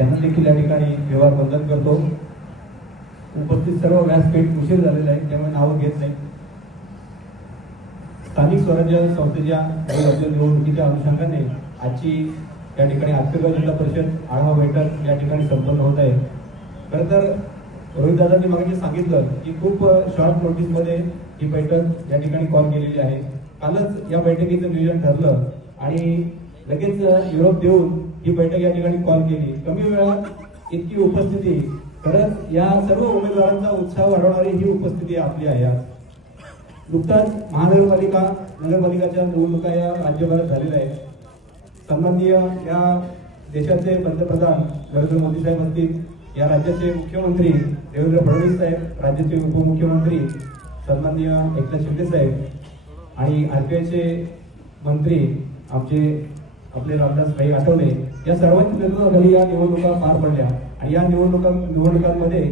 त्यांना देखील या ठिकाणी व्यवहार बंधन करतो। उपस्थित सर्व व्यासपीठ उशीर झालेला आहे, त्यामुळे नाव घेत नाही। स्थानिक स्वराज्य संस्थेच्या निवडणुकीच्या अनुषंगाने आजची या ठिकाणी आत्तेगाव जिल्हा परिषद आढावा बैठक या ठिकाणी संपन्न होत आहे। खरं तर रोहित दादांनी मागे सांगितलं की खूप शॉर्ट नोटीस मध्ये ही बैठक या ठिकाणी कॉल केलेली आहे। कालच या बैठकीचं नियोजन ठरलं आणि लगेच युरोप देऊन ही बैठक या ठिकाणी कॉल केली। कमी वेळात इतकी उपस्थिती, खरंच या सर्व उमेदवारांचा उत्साह वाढवणारी ही उपस्थिती आपली आहे। आज नुकताच नगरपालिकाच्या निवडणुका या राज्यभरात झालेल्या आहेत। सन्माननीय या देशाचे पंतप्रधान नरेंद्र मोदी साहेब असतील, या राज्याचे मुख्यमंत्री देवेंद्र फडणवीस साहेब, राज्याचे उपमुख्यमंत्री सन्माननीय एकनाथ शिंदे साहेब आणि आरपीआयचे मंत्री आपले रामदास भाई आठवले, या सर्वांच्या नेतृत्वाखाली या निवडणुका पार पडल्या आणि या निवडणुकांमध्ये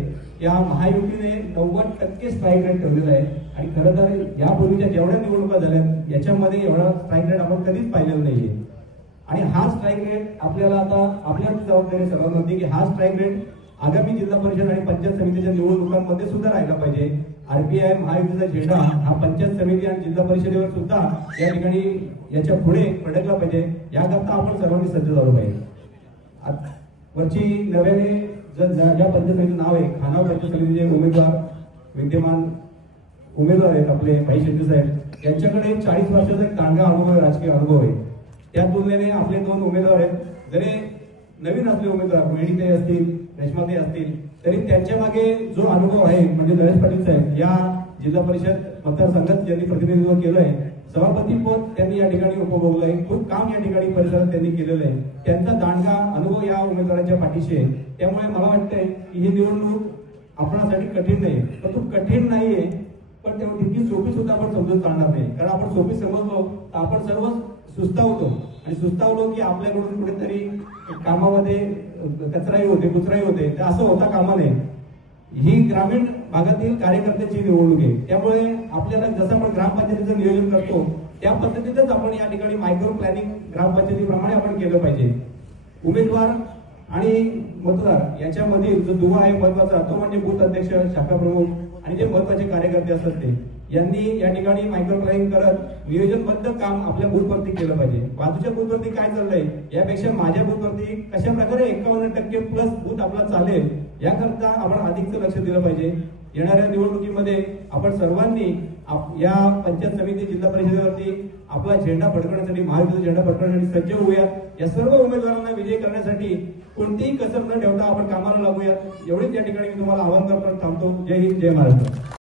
या महायुतीने 90% स्ट्राईक रेट ठेवलेला आहे। आणि खरं तर यापूर्वीच्या जेवढ्या निवडणुका झाल्या याच्यामध्ये एवढा स्ट्राईक रेट आपण कधीच पाहिलेला नाहीये। आणि हा स्ट्राईक रेट आपल्याला आता आपल्या जबाबदारी सर्वांमध्ये की हा स्ट्राईक रेट आगामी जिल्हा परिषद आणि पंचायत समितीच्या निवडणुकांमध्ये सुद्धा राहिला पाहिजे। आरपीआय महायुतीचा झेंडा हा पंचायत समिती आणि जिल्हा परिषदेवर सुद्धा या ठिकाणी याच्या पुढे फडकला पाहिजे, याकरता आपण सर्वांनी सज्ज झालो पाहिजे। वरची नव्याने ज्या पंचायत समितीचं नाव आहे खानाव पंचायत समितीचे उमेदवार विद्यमान उमेदवार आहेत आपले भाई शिंदे साहेब, यांच्याकडे 40 वर्षाचा एक दांडगा अनुभव आहे, राजकीय अनुभव आहे। त्या तुलनेने आपले 2 उमेदवार आहेत, जरी नवीन असले उमेदवार मेडिते असतील, रेशमाते असतील, तरी त्यांच्या मागे जो अनुभव आहे म्हणजे नरेश पाटील साहेब या जिल्हा परिषद मतदारसंघात ज्यांनी प्रतिनिधित्व केलंय, सभापती पद त्यांनी या ठिकाणी उपभोगलंय, खूप काम या ठिकाणी परिसरात त्यांनी केलेलं आहे। त्यांचा दांडगा अनुभव या उमेदवारांच्या पाठीशी आहे। त्यामुळे मला वाटतंय की ही निवडणूक आपणासाठी कठीण नाही, परंतु कठीण नाहीये पण तेवढी तितकी सोपी सुद्धा आपण समजून चालणार नाही। कारण आपण सोपी समजलो तर आपण सर्व सुस्तावतो आणि सुस्तावलो की आपल्याकडून कुठेतरी कामामध्ये कचराई होते, कुचराई होते, तर असं होता कामा नये। ही ग्रामीण भागातील कार्यकर्त्याची निवडणूक आहे, त्यामुळे आपल्याला जसं आपण ग्रामपंचायतीचं नियोजन करतो त्या पद्धतीतच आपण या ठिकाणी मायक्रो प्लॅनिंग ग्रामपंचायतीप्रमाणे आपण केलं पाहिजे। उमेदवार आणि मतदार याच्यामधील जो दुवा आहे महत्वाचा, तो म्हणजे बूथ अध्यक्ष, शाखा प्रमुख आणि जे महत्वाचे कार्यकर्ते असतात ते यांनी या ठिकाणी मायक्रो प्लॅनिंग करत नियोजनबद्ध काम आपल्या बूथवरती केलं पाहिजे। बाजूच्या बूथवरती काय चाललंय यापेक्षा माझ्या बूथवरती कशा प्रकारे 51% प्लस बूथ आपला चालेल याकरता आपण अधिकचं लक्ष दिलं पाहिजे। येणाऱ्या निवडणुकीमध्ये आपण सर्वांनी या पंचायत समिती जिल्हा परिषदेवरती आपला झेंडा फडकवण्यासाठी, महायुतीचा झेंडा फडकवण्यासाठी सज्ज होऊयात। या सर्व उमेदवारांना विजयी करण्यासाठी कोणतीही कसर न ठेवता आपण कामाला लागूयात, एवढीच या ठिकाणी मी तुम्हाला आवाहन करतो। थांबतो। जय हिंद, जय महाराष्ट्र।